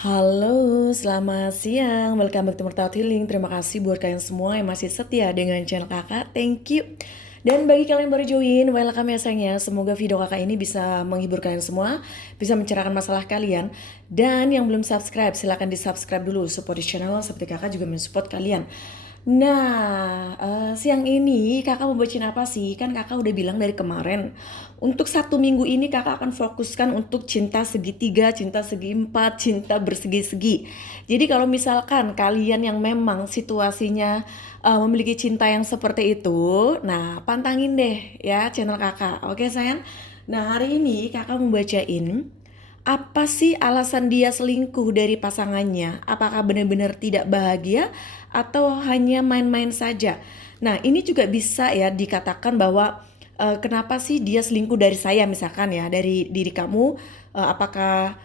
Halo, selamat siang. Welcome back to Mertaut Healing. Terima kasih buat kalian semua yang masih setia dengan channel kakak. Thank you. Dan bagi kalian yang baru join, welcome ya sayangnya. Semoga video kakak ini bisa menghibur kalian semua, bisa mencerahkan masalah kalian. Dan yang belum subscribe, silahkan di subscribe dulu. Support di channel, seperti kakak juga mensupport kalian. Nah, siang ini kakak mau bacain apa sih? Kan kakak udah bilang dari kemarin, untuk 1 minggu ini kakak akan fokuskan untuk cinta segitiga, cinta segi empat, cinta bersegi-segi. Jadi kalau misalkan kalian yang memang situasinya memiliki cinta yang seperti itu, nah pantangin deh ya channel kakak. Oke sayang? Nah hari ini kakak mau bacain apa sih alasan dia selingkuh dari pasangannya? Apakah benar-benar tidak bahagia atau hanya main-main saja? Nah, ini juga bisa ya dikatakan bahwa kenapa sih dia selingkuh dari saya misalkan ya, dari diri kamu, apakah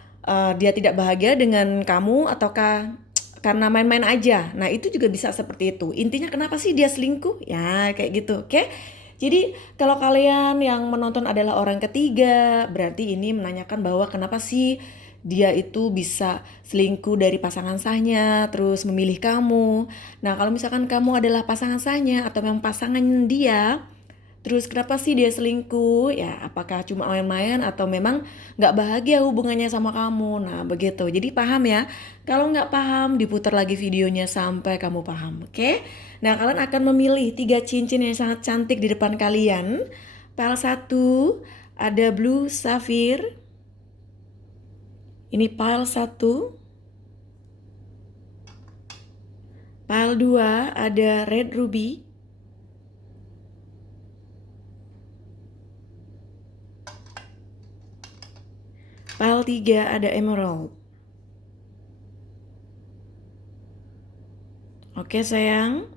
dia tidak bahagia dengan kamu ataukah karena main-main aja. Nah, itu juga bisa seperti itu. Intinya kenapa sih dia selingkuh? Ya, kayak gitu. Oke. Jadi kalau kalian yang menonton adalah orang ketiga, berarti ini menanyakan bahwa kenapa sih dia itu bisa selingkuh dari pasangan sahnya, terus memilih kamu. Nah kalau misalkan kamu adalah pasangan sahnya atau memang pasangan dia, terus kenapa sih dia selingkuh? Ya apakah cuma main-main atau memang nggak bahagia hubungannya sama kamu? Nah begitu. Jadi paham ya? Kalau nggak paham diputar lagi videonya sampai kamu paham. Oke? Nah kalian akan memilih 3 cincin yang sangat cantik di depan kalian. Pile 1 ada blue sapphire. Ini pile 1. Pile 2 ada red ruby. Pile 3 ada emerald. Oke sayang.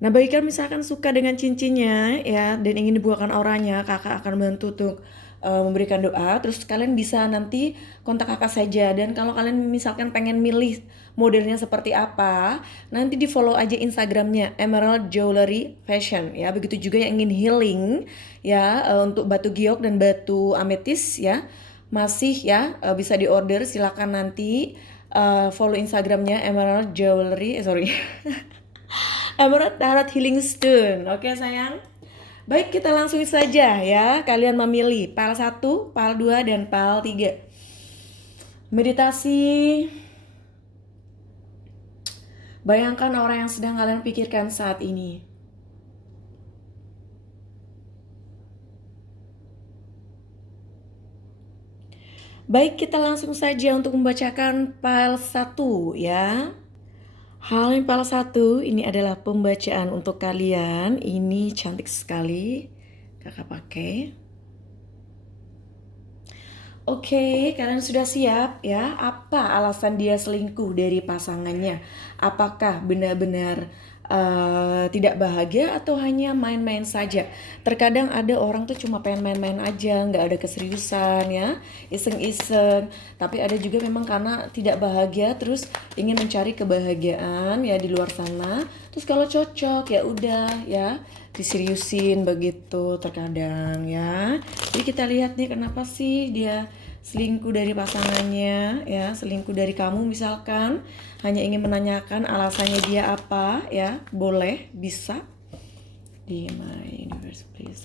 Nah bagi kalian misalkan suka dengan cincinnya ya dan ingin dibuahkan auranya, kakak akan bantu untuk memberikan doa. Terus kalian bisa nanti kontak kakak saja. Dan kalau kalian misalkan pengen milih modelnya seperti apa, nanti di follow aja Instagramnya Emerald Jewelry Fashion ya. Begitu juga yang ingin healing ya untuk batu giok dan batu ametis ya. Masih ya bisa diorder, silakan nanti follow Instagramnya Emerald Jewelry, sorry. Emerald Tarot Healing Stone. Oke sayang. Baik kita langsung saja ya. Kalian memilih pile 1, pile 2, dan pile 3. Meditasi. Bayangkan orang yang sedang kalian pikirkan saat ini. Baik kita langsung saja untuk membacakan pile 1 ya. Hal yang pile 1 ini adalah pembacaan untuk kalian. Ini cantik sekali. Kakak pakai. Oke, kalian sudah siap ya? Apa alasan dia selingkuh dari pasangannya? Apakah benar-benar tidak bahagia atau hanya main-main saja? Terkadang ada orang tuh cuma pengen main-main aja, nggak ada keseriusan ya, iseng-iseng. Tapi ada juga memang karena tidak bahagia, terus ingin mencari kebahagiaan ya di luar sana. Terus kalau cocok ya udah ya diseriusin begitu terkadang ya. Jadi kita lihat nih kenapa sih dia selingkuh dari pasangannya ya, selingkuh dari kamu misalkan, hanya ingin menanyakan alasannya dia apa ya, boleh bisa di my universe please.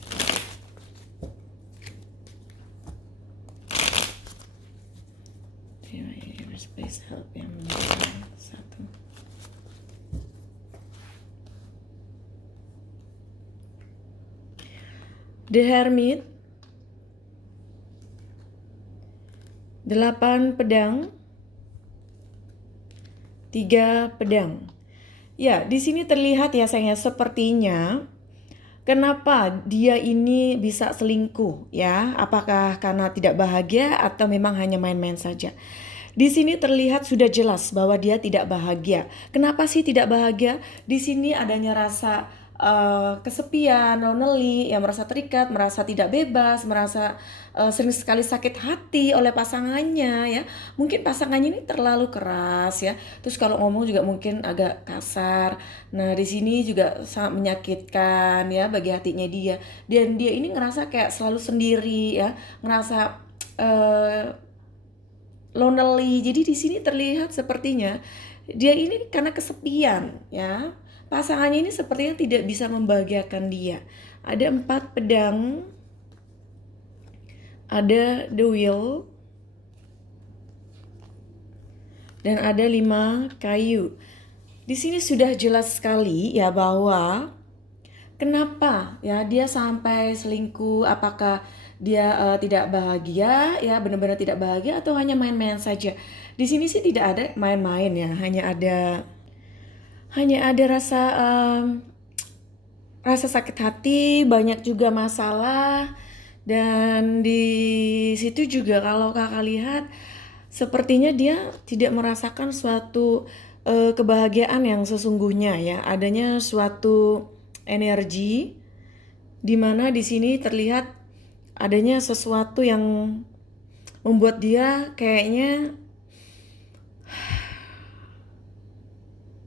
Di my universe please help yang satu. The Hermit, 8 pedang, 3 pedang. Ya, di sini terlihat ya sayangnya sepertinya kenapa dia ini bisa selingkuh ya? Apakah karena tidak bahagia atau memang hanya main-main saja? Di sini terlihat sudah jelas bahwa dia tidak bahagia. Kenapa sih tidak bahagia? Di sini adanya rasa kesepian, lonely, ya merasa terikat, merasa tidak bebas, merasa sering sekali sakit hati oleh pasangannya ya. Mungkin pasangannya ini terlalu keras ya. Terus kalau ngomong juga mungkin agak kasar. Nah, di sini juga sangat menyakitkan ya bagi hatinya dia. Dan dia ini ngerasa kayak selalu sendiri ya, ngerasa lonely. Jadi di sini terlihat sepertinya dia ini karena kesepian ya. Pasangannya ini sepertinya tidak bisa membahagiakan dia. Ada 4 pedang, ada the wheel, dan ada 5 kayu. Di sini sudah jelas sekali ya bahwa kenapa ya dia sampai selingkuh, apakah dia tidak bahagia ya, benar-benar tidak bahagia atau hanya main-main saja. Di sini sih tidak ada main-main ya, hanya ada rasa sakit hati, banyak juga masalah. Dan di situ juga kalau kakak lihat sepertinya dia tidak merasakan suatu kebahagiaan yang sesungguhnya ya. Adanya suatu energi di mana di sini terlihat adanya sesuatu yang membuat dia kayaknya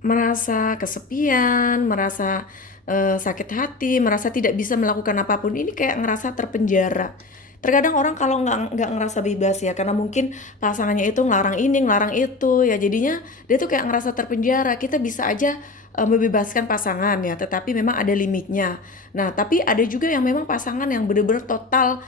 merasa kesepian, merasa sakit hati, merasa tidak bisa melakukan apapun. Ini kayak ngerasa terpenjara. Terkadang orang kalau nggak ngerasa bebas ya, karena mungkin pasangannya itu ngelarang ini, ngelarang itu, ya jadinya dia tuh kayak ngerasa terpenjara. Kita bisa aja membebaskan pasangan ya, tetapi memang ada limitnya. Nah, tapi ada juga yang memang pasangan yang bener-bener total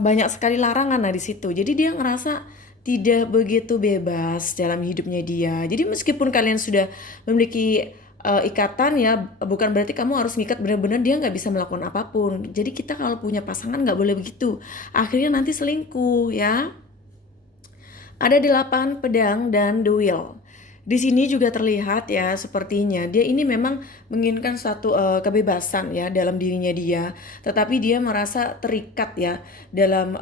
banyak sekali larangan. Nah di situ, jadi dia ngerasa tidak begitu bebas dalam hidupnya dia. Jadi meskipun kalian sudah memiliki ikatan ya, bukan berarti kamu harus ngikat benar-benar dia nggak bisa melakukan apapun. Jadi kita kalau punya pasangan nggak boleh begitu. Akhirnya nanti selingkuh ya. Ada 8 pedang dan the wheel. Di sini juga terlihat ya sepertinya dia ini memang menginginkan suatu kebebasan ya dalam dirinya dia, tetapi dia merasa terikat ya dalam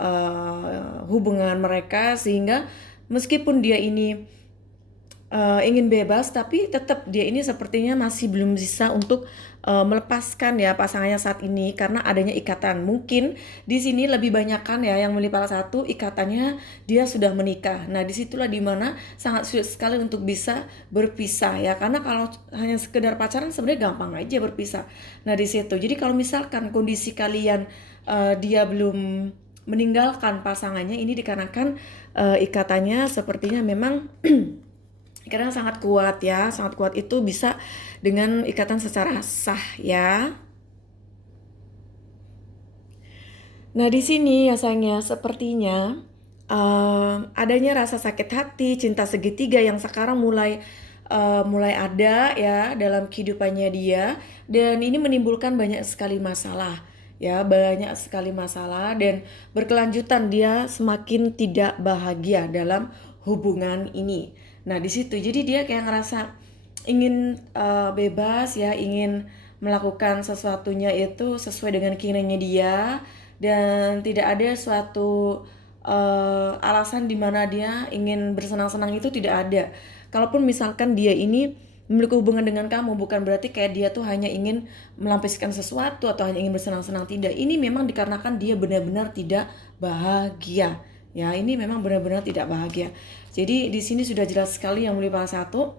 hubungan mereka, sehingga meskipun dia ini ingin bebas, tapi tetap dia ini sepertinya masih belum bisa untuk melepaskan ya pasangannya saat ini karena adanya ikatan. Mungkin di sini lebih banyak kan ya yang melipat satu ikatannya dia sudah menikah. Nah disitulah dimana sangat sulit sekali untuk bisa berpisah ya, karena kalau hanya sekedar pacaran sebenarnya gampang aja berpisah. Nah di situ. Jadi kalau misalkan kondisi kalian dia belum meninggalkan pasangannya, ini dikarenakan ikatannya sepertinya memang karena sangat kuat ya, sangat kuat itu bisa dengan ikatan secara sah ya. Nah di sini ya sayangnya sepertinya adanya rasa sakit hati, cinta segitiga yang sekarang mulai ada ya dalam kehidupannya dia, dan ini menimbulkan banyak sekali masalah ya, banyak sekali masalah, dan berkelanjutan dia semakin tidak bahagia dalam hubungan ini. Nah di situ jadi dia kayak ngerasa ingin bebas ya, ingin melakukan sesuatunya itu sesuai dengan keinginannya dia, dan tidak ada suatu alasan di mana dia ingin bersenang-senang, itu tidak ada. Kalaupun misalkan dia ini memiliki hubungan dengan kamu, bukan berarti kayak dia tuh hanya ingin melampiaskan sesuatu atau hanya ingin bersenang-senang, tidak. Ini memang dikarenakan dia benar-benar tidak bahagia. Ya, ini memang benar-benar tidak bahagia. Jadi di sini sudah jelas sekali yang mulia satu,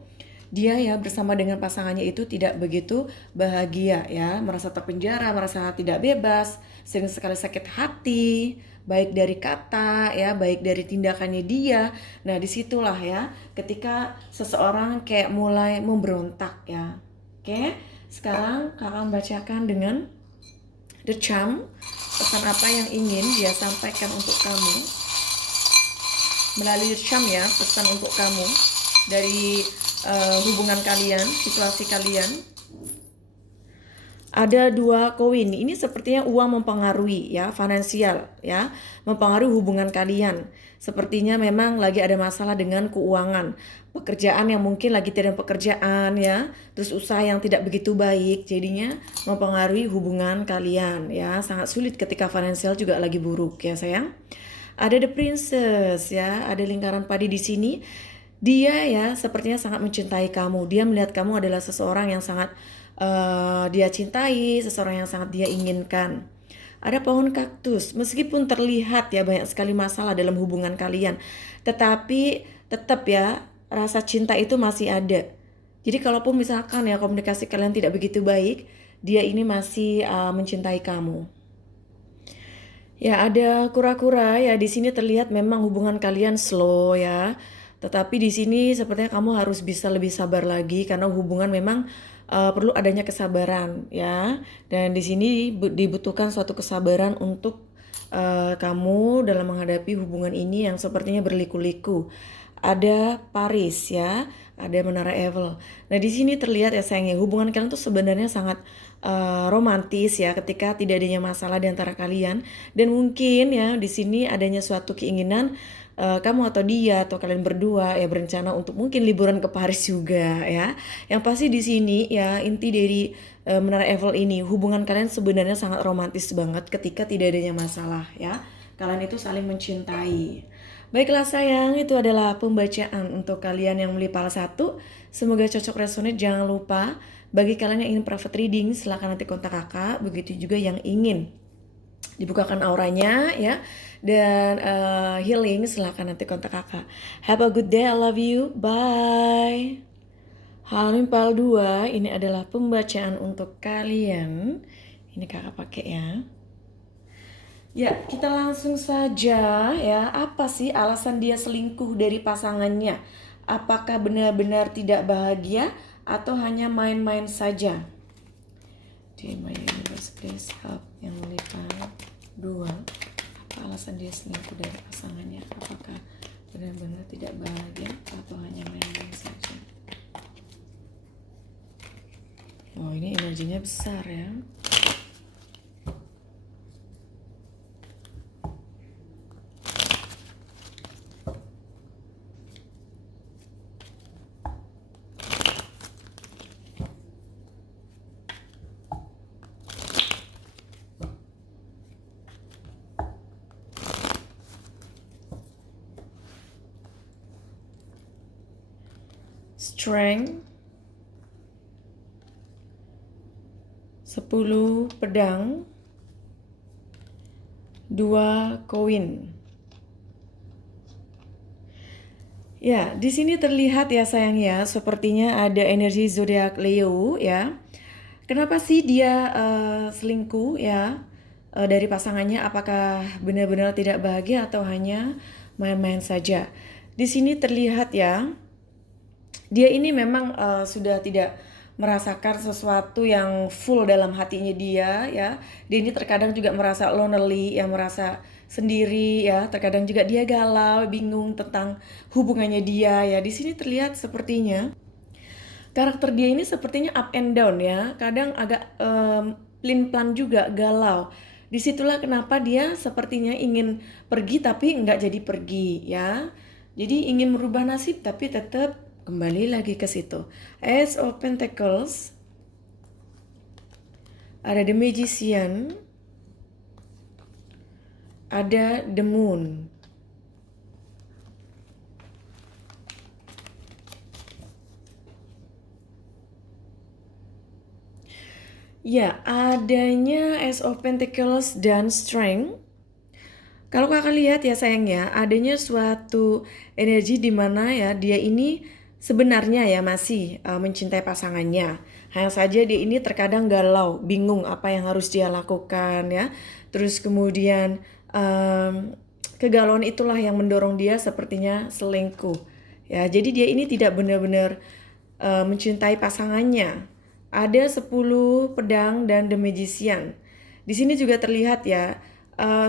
dia ya bersama dengan pasangannya itu tidak begitu bahagia ya, merasa terpenjara, merasa tidak bebas, sering sekali sakit hati, baik dari kata ya, baik dari tindakannya dia. Nah disitulah ya ketika seseorang kayak mulai memberontak ya. Oke, sekarang kakak membacakan dengan The Charm, pesan apa yang ingin dia sampaikan untuk kamu melalui The Charm ya, pesan untuk kamu dari hubungan kalian, situasi kalian. Ada 2 koin. Ini sepertinya uang mempengaruhi ya, finansial ya, mempengaruhi hubungan kalian. Sepertinya memang lagi ada masalah dengan keuangan, pekerjaan yang mungkin lagi tidak ada pekerjaan ya, terus usaha yang tidak begitu baik, jadinya mempengaruhi hubungan kalian ya. Sangat sulit ketika finansial juga lagi buruk ya sayang. Ada the princess ya, ada lingkaran padi di sini. Dia ya sepertinya sangat mencintai kamu. Dia melihat kamu adalah seseorang yang sangat dia cintai, seseorang yang sangat dia inginkan. Ada pohon kaktus. Meskipun terlihat ya banyak sekali masalah dalam hubungan kalian, tetapi tetap ya rasa cinta itu masih ada. Jadi kalaupun misalkan ya komunikasi kalian tidak begitu baik, dia ini masih mencintai kamu. Ya, ada kura-kura ya di sini terlihat memang hubungan kalian slow ya. Tetapi di sini sepertinya kamu harus bisa lebih sabar lagi karena hubungan memang perlu adanya kesabaran ya. Dan di sini dibutuhkan suatu kesabaran untuk kamu dalam menghadapi hubungan ini yang sepertinya berliku-liku. Ada Paris ya, ada Menara Eiffel. Nah, di sini terlihat ya sayangnya hubungan kalian tuh sebenarnya sangat romantis ya ketika tidak adanya masalah di antara kalian dan mungkin ya di sini adanya suatu keinginan kamu atau dia atau kalian berdua ya berencana untuk mungkin liburan ke Paris juga ya. Yang pasti di sini ya inti dari Menara Eiffel ini hubungan kalian sebenarnya sangat romantis banget ketika tidak adanya masalah ya. Kalian itu saling mencintai. Baiklah sayang, itu adalah pembacaan untuk kalian yang beli pala 1. Semoga cocok resonate. Jangan lupa bagi kalian yang ingin private reading silahkan nanti kontak kakak. Begitu juga yang ingin dibukakan auranya ya. Dan healing silahkan nanti kontak kakak. Have a good day, I love you, bye. Halimpal 2 ini adalah pembacaan untuk kalian. Ini kakak pakai ya. Ya, kita langsung saja ya. Apa sih alasan dia selingkuh dari pasangannya? Apakah benar-benar tidak bahagia atau hanya main-main saja? Di My Universe Please Help yang melipat 2. Apa alasan dia selingkuh dari pasangannya? Apakah benar-benar tidak bahagia atau hanya main-main saja? Oh, ini energinya besar ya. Strength, 10 pedang, 2 koin. Ya, di sini terlihat ya sayang ya, sepertinya ada energi zodiak Leo ya. Kenapa sih dia selingkuh ya dari pasangannya? Apakah benar-benar tidak bahagia atau hanya main-main saja? Di sini terlihat ya, dia ini memang sudah tidak merasakan sesuatu yang full dalam hatinya dia ya. Dia ini terkadang juga merasa lonely, ya merasa sendiri ya. Terkadang juga dia galau, bingung tentang hubungannya dia ya. Di sini terlihat sepertinya karakter dia ini sepertinya up and down ya. Kadang agak pelin-pelan juga, galau. Disitulah kenapa dia sepertinya ingin pergi tapi nggak jadi pergi ya. Jadi ingin merubah nasib tapi tetap kembali lagi ke situ. Ace of Pentacles, ada The Magician, ada The Moon. Ya, adanya Ace of Pentacles dan Strength. Kalau kakak lihat ya sayangnya, adanya suatu energi di mana ya dia ini sebenarnya ya masih mencintai pasangannya. Hanya saja dia ini terkadang galau, bingung apa yang harus dia lakukan ya. Terus kemudian kegalauan itulah yang mendorong dia sepertinya selingkuh. Ya, jadi dia ini tidak benar-benar mencintai pasangannya. Ada 10 pedang dan The Magician. Di sini juga terlihat ya,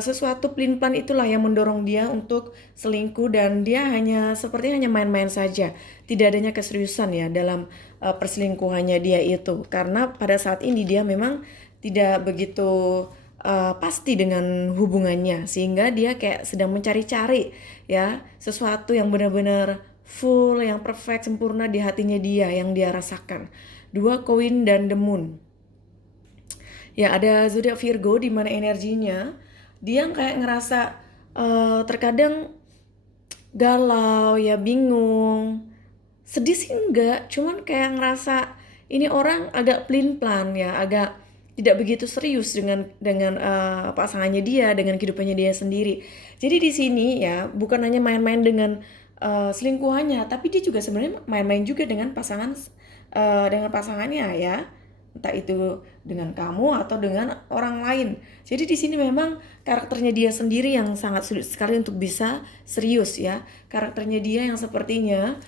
sesuatu pelin-pelan itulah yang mendorong dia untuk selingkuh dan dia sepertinya hanya main-main saja. Tidak adanya keseriusan ya dalam perselingkuhannya dia itu. Karena pada saat ini dia memang tidak begitu pasti dengan hubungannya sehingga dia kayak sedang mencari-cari ya sesuatu yang benar-benar full, yang perfect, sempurna di hatinya dia yang dia rasakan. 2 koin dan The Moon. Ya, ada zodiak Virgo di mana energinya dia kayak ngerasa terkadang galau ya, bingung. Sedih sih enggak, cuman kayak ngerasa ini orang agak pelin-pelan ya, agak tidak begitu serius dengan pasangannya dia, dengan kehidupannya dia sendiri. Jadi di sini ya bukan hanya main-main dengan selingkuhannya, tapi dia juga sebenarnya main-main juga dengan pasangannya ya. entah itu dengan kamu atau dengan orang lain. Jadi di sini memang karakternya dia sendiri yang sangat sulit sekali untuk bisa serius ya. Karakternya dia yang sepertinya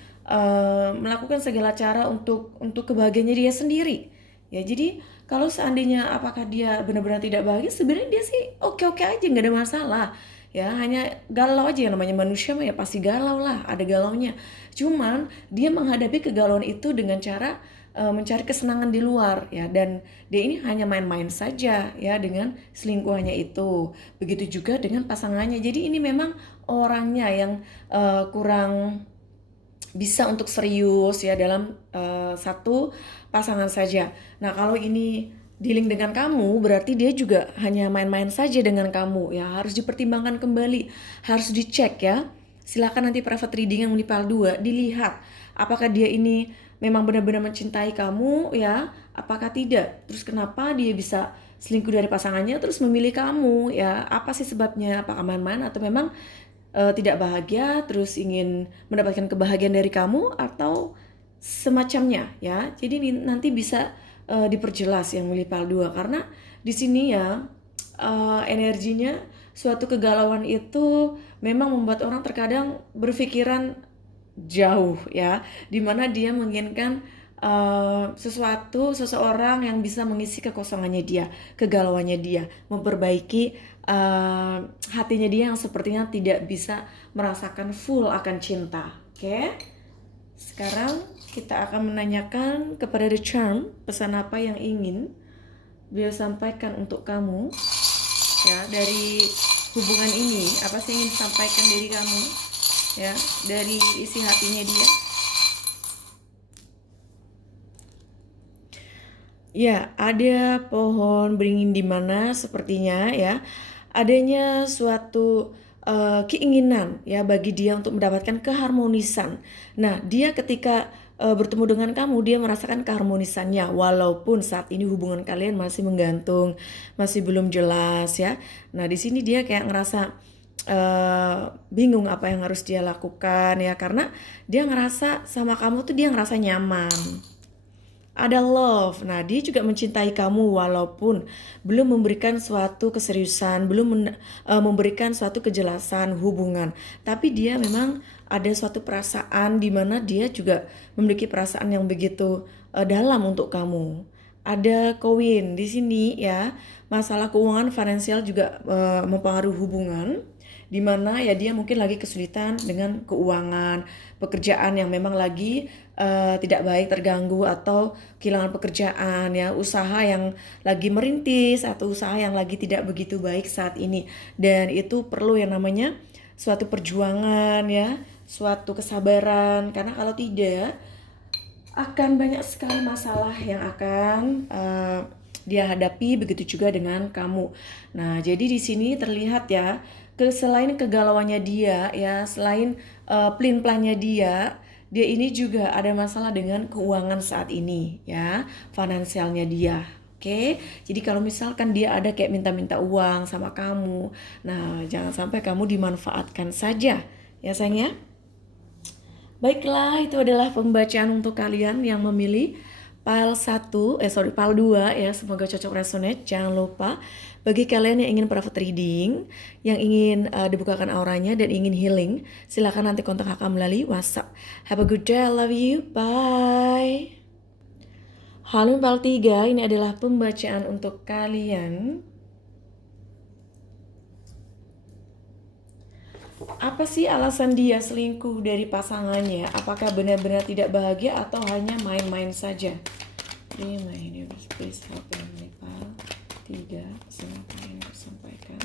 melakukan segala cara untuk kebahagiaannya dia sendiri. Ya, jadi kalau seandainya apakah dia benar-benar tidak bahagia, sebenarnya dia sih oke-oke aja, nggak ada masalah. Ya, hanya galau aja, yang namanya manusia mah ya pasti galau lah, ada galaunya. Cuman dia menghadapi kegalauan itu dengan cara mencari kesenangan di luar ya, dan dia ini hanya main-main saja ya dengan selingkuhannya itu. Begitu juga dengan pasangannya. Jadi ini memang orangnya yang kurang bisa untuk serius ya dalam satu pasangan saja. Nah, kalau ini dealing dengan kamu, berarti dia juga hanya main-main saja dengan kamu ya. Harus dipertimbangkan kembali, harus dicek ya. Silakan nanti private reading yang menipal 2 dilihat apakah dia ini memang benar-benar mencintai kamu ya, apakah tidak. Terus kenapa dia bisa selingkuh dari pasangannya terus memilih kamu ya? Apa sih sebabnya? Apakah main-main atau memang tidak bahagia terus ingin mendapatkan kebahagiaan dari kamu atau semacamnya ya. Jadi nanti bisa diperjelas yang milih 2 karena di sini ya energinya suatu kegalauan itu memang membuat orang terkadang berpikiran jauh ya, dimana dia menginginkan seseorang yang bisa mengisi kekosongannya dia, kegalauannya dia, memperbaiki hatinya dia yang sepertinya tidak bisa merasakan full akan cinta. Oke? Sekarang kita akan menanyakan kepada The Charm, pesan apa yang ingin beliau sampaikan untuk kamu ya dari hubungan ini. Apa sih yang ingin disampaikan dari kamu ya, dari isi hatinya dia? Ya, ada pohon beringin di mana sepertinya ya adanya suatu keinginan ya bagi dia untuk mendapatkan keharmonisan. Nah, dia ketika bertemu dengan kamu, dia merasakan keharmonisannya walaupun saat ini hubungan kalian masih menggantung, masih belum jelas ya. Nah, di sini dia kayak ngerasa bingung apa yang harus dia lakukan ya, karena dia ngerasa sama kamu tuh dia ngerasa nyaman, ada love. Nah, dia juga mencintai kamu walaupun belum memberikan suatu keseriusan, belum memberikan suatu kejelasan hubungan. Tapi dia memang ada suatu perasaan di mana dia juga memiliki perasaan yang begitu dalam untuk kamu. Ada koin di sini ya. Masalah keuangan finansial juga mempengaruhi hubungan, di mana ya dia mungkin lagi kesulitan dengan keuangan, pekerjaan yang memang lagi tidak baik, terganggu atau kehilangan pekerjaan ya, usaha yang lagi merintis atau usaha yang lagi tidak begitu baik saat ini, dan itu perlu yang namanya suatu perjuangan ya, suatu kesabaran, karena kalau tidak akan banyak sekali masalah yang akan dia hadapi, begitu juga dengan kamu. Nah, jadi di sini terlihat ya, selain kegalauannya dia ya, selain pelin-pelannya dia ini juga ada masalah dengan keuangan saat ini ya, finansialnya dia. Oke, jadi kalau misalkan dia ada kayak minta-minta uang sama kamu, nah jangan sampai kamu dimanfaatkan saja ya sayang ya. Baiklah, itu adalah pembacaan untuk kalian yang memilih pile 2 ya, semoga cocok resonate. Jangan lupa bagi kalian yang ingin private reading, yang ingin dibukakan auranya dan ingin healing, silakan nanti kontak kakak melalui WhatsApp. Have a good day, I love you, bye. Halo pile 3, ini adalah pembacaan untuk kalian. Apa sih alasan dia selingkuh dari pasangannya? Apakah benar-benar tidak bahagia atau hanya main-main saja? My universe, please help me. 3, pesan apa yang aku sampaikan?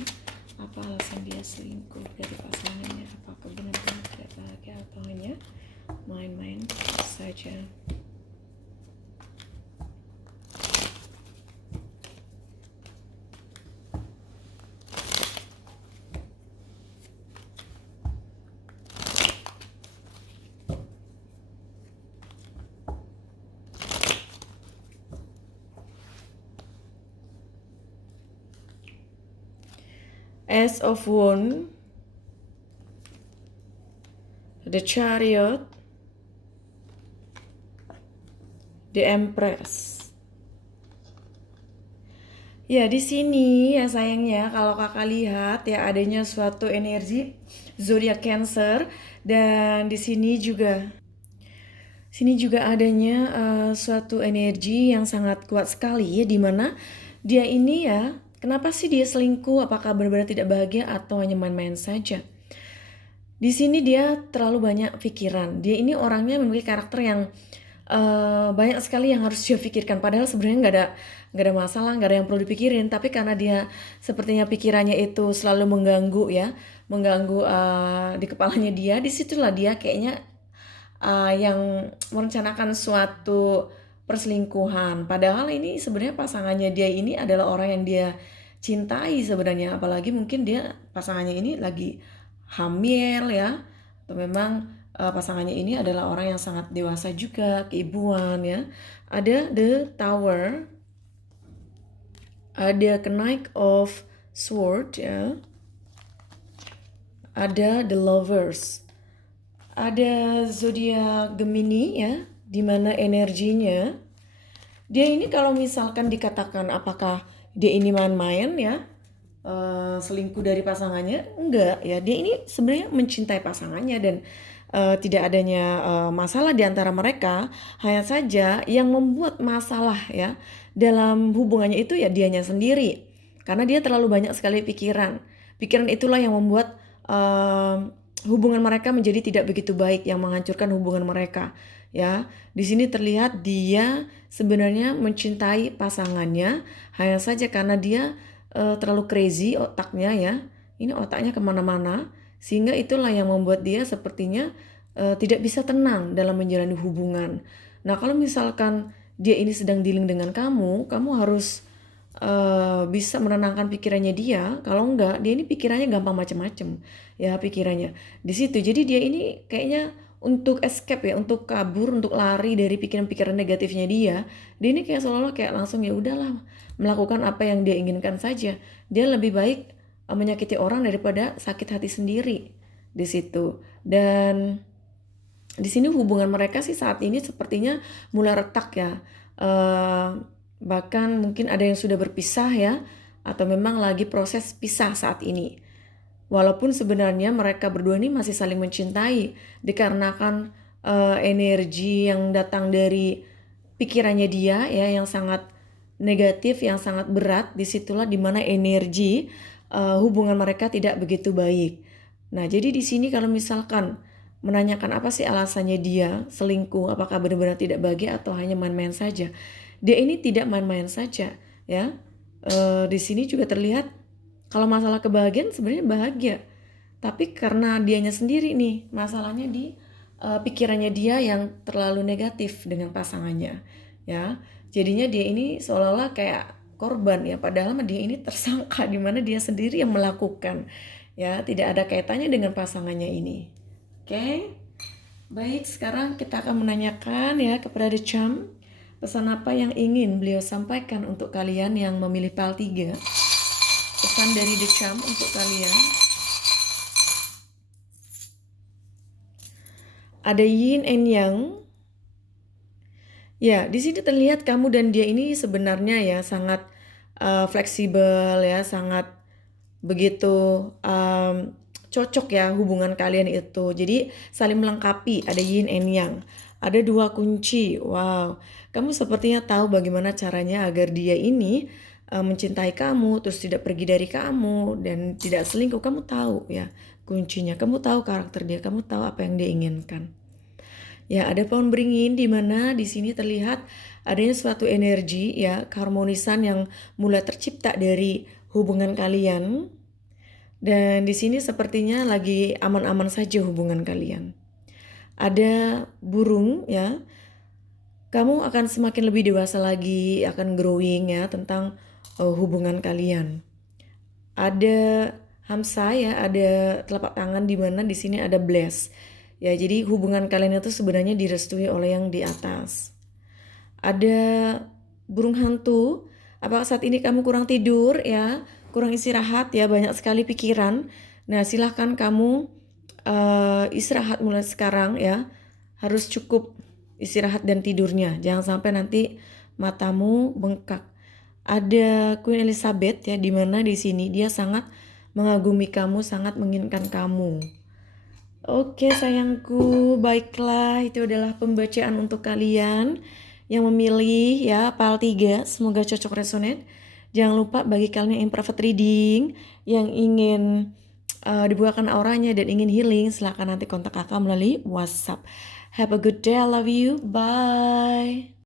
Apa alasan dia selingkuh dari pasangannya? Apakah benar-benar tidak bahagia atau hanya main-main saja? Ace of Wands, the Chariot, the Empress. Ya, di sini ya sayangnya kalau kakak lihat ya adanya suatu energi zodiak Cancer dan di sini juga adanya suatu energi yang sangat kuat sekali ya di mana dia ini ya kenapa sih dia selingkuh? Apakah benar-benar tidak bahagia atau hanya main-main saja? Di sini dia terlalu banyak pikiran. Dia ini orangnya memiliki karakter yang banyak sekali yang harus dia pikirkan. Padahal sebenarnya nggak ada masalah, nggak ada yang perlu dipikirin. Tapi karena dia sepertinya pikirannya itu selalu mengganggu ya, mengganggu di kepalanya dia. Disitulah dia kayaknya yang merencanakan suatu perselingkuhan. Padahal ini sebenarnya pasangannya dia ini adalah orang yang dia cintai sebenarnya. Apalagi mungkin dia pasangannya ini lagi hamil ya, atau memang pasangannya ini adalah orang yang sangat dewasa juga, keibuan ya. Ada the Tower, ada Knight of Sword ya, ada the Lovers. Ada zodiak Gemini ya, di mana energinya dia ini kalau misalkan dikatakan apakah dia ini main-main ya, selingkuh dari pasangannya, enggak ya. Dia ini sebenarnya mencintai pasangannya dan tidak adanya masalah di antara mereka. Hanya saja yang membuat masalah ya dalam hubungannya itu ya dianya sendiri. Karena dia terlalu banyak sekali pikiran. Pikiran itulah yang membuat hubungan mereka menjadi tidak begitu baik, yang menghancurkan hubungan mereka. Ya, di sini terlihat dia sebenarnya mencintai pasangannya, hanya saja karena dia terlalu crazy otaknya ya. Ini otaknya kemana-mana, sehingga itulah yang membuat dia sepertinya tidak bisa tenang dalam menjalani hubungan. Nah, kalau misalkan dia ini sedang dealing dengan kamu harus bisa menenangkan pikirannya dia. Kalau enggak, dia ini pikirannya gampang macam-macam ya pikirannya di situ. Jadi dia ini kayaknya untuk escape ya, untuk kabur, untuk lari dari pikiran-pikiran negatifnya dia ini kayak seolah-olah kayak langsung ya udahlah melakukan apa yang dia inginkan saja. Dia lebih baik menyakiti orang daripada sakit hati sendiri di situ. Dan di sini hubungan mereka sih saat ini sepertinya mulai retak ya. Eh, Bahkan mungkin ada yang sudah berpisah ya, atau memang lagi proses pisah saat ini. Walaupun sebenarnya mereka berdua ini masih saling mencintai, dikarenakan energi yang datang dari pikirannya dia ya yang sangat negatif, yang sangat berat. Disitulah dimana energi hubungan mereka tidak begitu baik. Nah, jadi di sini kalau misalkan menanyakan apa sih alasannya dia selingkuh, apakah benar-benar tidak bahagia atau hanya main-main saja? Dia ini tidak main-main saja, ya. Di sini juga terlihat kalau masalah kebahagiaan sebenarnya bahagia, tapi karena dianya sendiri nih masalahnya di pikirannya dia yang terlalu negatif dengan pasangannya, ya. Jadinya dia ini seolah-olah kayak korban ya, padahal dia ini tersangka di mana dia sendiri yang melakukan, ya. Tidak ada kaitannya dengan pasangannya ini. Oke, baik, sekarang kita akan menanyakan ya kepada The Charm, pesan apa yang ingin beliau sampaikan untuk kalian yang memilih PAL 3. Pesan dari The Charm untuk kalian. Ada Yin and Yang. Ya, di sini terlihat kamu dan dia ini sebenarnya ya sangat fleksibel ya, sangat begitu cocok ya hubungan kalian itu. Jadi saling melengkapi, ada yin and yang. Ada dua kunci. Wow, kamu sepertinya tahu bagaimana caranya agar dia ini mencintai kamu, terus tidak pergi dari kamu dan tidak selingkuh. Kamu tahu ya kuncinya. Kamu tahu karakter dia, kamu tahu apa yang dia inginkan. Ya, ada pohon beringin di mana di sini terlihat adanya suatu energi ya, keharmonisan yang mulai tercipta dari hubungan kalian. Dan di sini sepertinya lagi aman-aman saja hubungan kalian. Ada burung ya. Kamu akan semakin lebih dewasa lagi, akan growing ya tentang hubungan kalian. Ada hamsa ya, ada telapak tangan di mana di sini ada bless. Ya, jadi hubungan kalian itu sebenarnya direstui oleh yang di atas. Ada burung hantu. Apakah saat ini kamu kurang tidur ya, kurang istirahat ya, banyak sekali pikiran. Nah, silahkan kamu istirahat mulai sekarang ya. Harus cukup istirahat dan tidurnya. Jangan sampai nanti matamu bengkak. ada Queen Elizabeth ya, dimana di sini dia sangat mengagumi kamu, sangat menginginkan kamu. Oke sayangku, baiklah itu adalah pembacaan untuk kalian yang memilih ya pile 3, semoga cocok resonate. Jangan lupa bagi kalian yang private reading, yang ingin dibukakan auranya dan ingin healing, silahkan nanti kontak kakak melalui WhatsApp. Have a good day, I love you, bye.